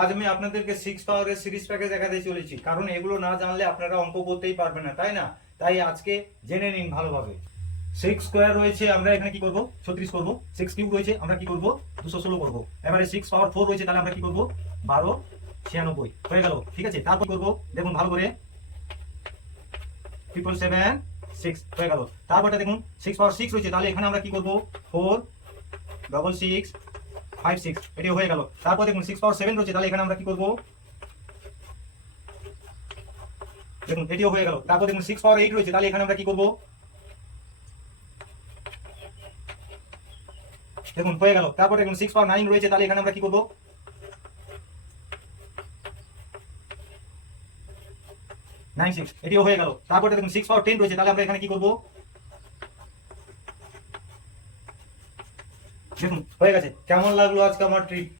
আজ আমি আপনাদেরকে 6 পাওয়ারের সিরিজ প্যাকেজ দেখাতে চলেছি, কারণ এগুলো না জানলে আপনারা অঙ্ক করতেই পারবেন না, তাই না? তাই আজকে জেনে নিন ভালোভাবে। 6 স্কোয়ার রয়েছে, আমরা এখানে কি করব? 36 করব। 6 কিউব রয়েছে, আমরা কি করব? 216 করব। এবারে 6 পাওয়ার 4 রয়েছে, তাহলে আমরা কি করব? 12 96 হয়ে গেল। ঠিক আছে, তারপর করব, দেখুন ভালো করে, 777 6 হয়ে গেল। তারপরটা দেখুন 6 পাওয়ার 6 রয়েছে, তাহলে এখানে আমরা কি করব? 4 6 5 6 এটিও হয়ে গেল। তারপর দেখুন 6 পাওয়ার 7 রয়েছে, তাহলে এখানে আমরা কি করব? দেখুন এটিও হয়ে গেল। তারপর দেখুন 6 পাওয়ার 8 রয়েছে, তাহলে এখানে আমরা কি করব? দেখুন হয়ে গেল। তারপর দেখুন 6 পাওয়ার 9 রয়েছে, তাহলে এখানে আমরা কি করব? 96 এটিও হয়ে গেল। তারপর দেখুন 6 পাওয়ার 10 রয়েছে, তাহলে আমরা এখানে কি করব? দেখুন হয়ে গেছে। কেমন লাগলো আজকে আমার ট্রিক?